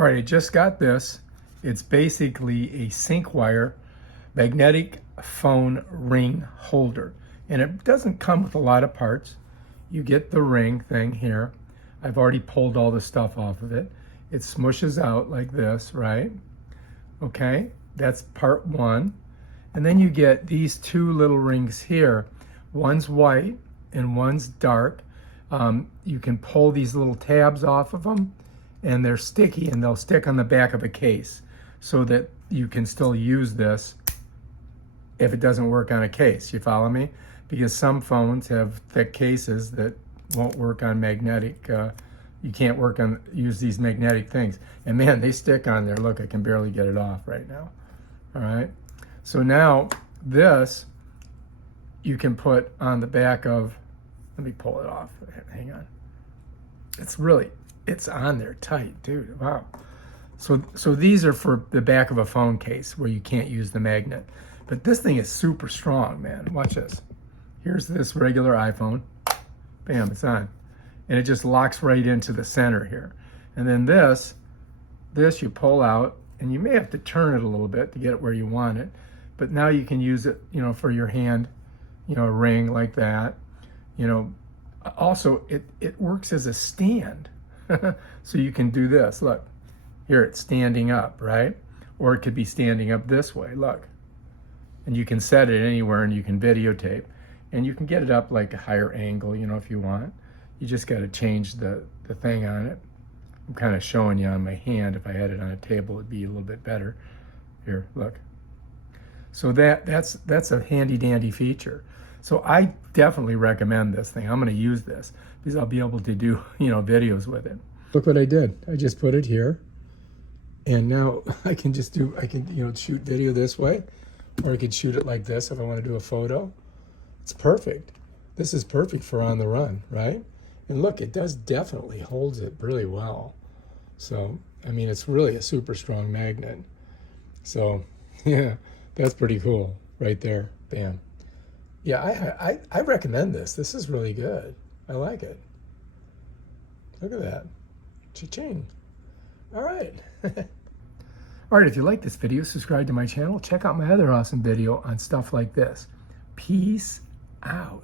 All right, I just got this. It's basically a Syncwire magnetic phone ring holder. And it doesn't come with a lot of parts. You get the ring thing here. I've already pulled all the stuff off of it. It smushes out like this, right? Okay, that's part one. And then you get these two little rings here. One's white and one's dark. You can pull these little tabs off of them, and they're sticky, and they'll stick on the back of a case so that you can still use this if it doesn't work on a case. You follow me? Because some phones have thick cases that won't work on magnetic. You can't use these magnetic things. And man, they stick on there. Look, I can barely get it off right now. All right. So now this you can put on the back of, let me pull it off. Hang on. It's on there tight, dude. Wow. So these are for the back of a phone case where you can't use the magnet. But this thing is super strong, man. Watch this. Here's this regular iPhone. Bam, it's on. And it just locks right into the center here. And then this you pull out, and you may have to turn it a little bit to get it where you want it. But now you can use it, for your hand, a ring like that. Also, it works as a stand. So you can do this. Look, here it's standing up, right? Or it could be standing up this way, look. And you can set it anywhere, and you can videotape. And you can get it up like a higher angle, if you want. You just got to change the thing on it. I'm kind of showing you on my hand. If I had it on a table, it'd be a little bit better. Here, look. So that's a handy dandy feature. So I definitely recommend this thing. I'm going to use this because I'll be able to do, videos with it. Look what I did. I just put it here. And now I can shoot video this way, or I could shoot it like this if I want to do a photo. It's perfect. This is perfect for on the run, right? And look, it definitely holds it really well. So, it's really a super strong magnet. So, yeah, that's pretty cool right there. Bam. Yeah, I recommend this. This is really good. I like it. Look at that. Cha-ching. All right. All right, if you like this video, subscribe to my channel. Check out my other awesome video on stuff like this. Peace out.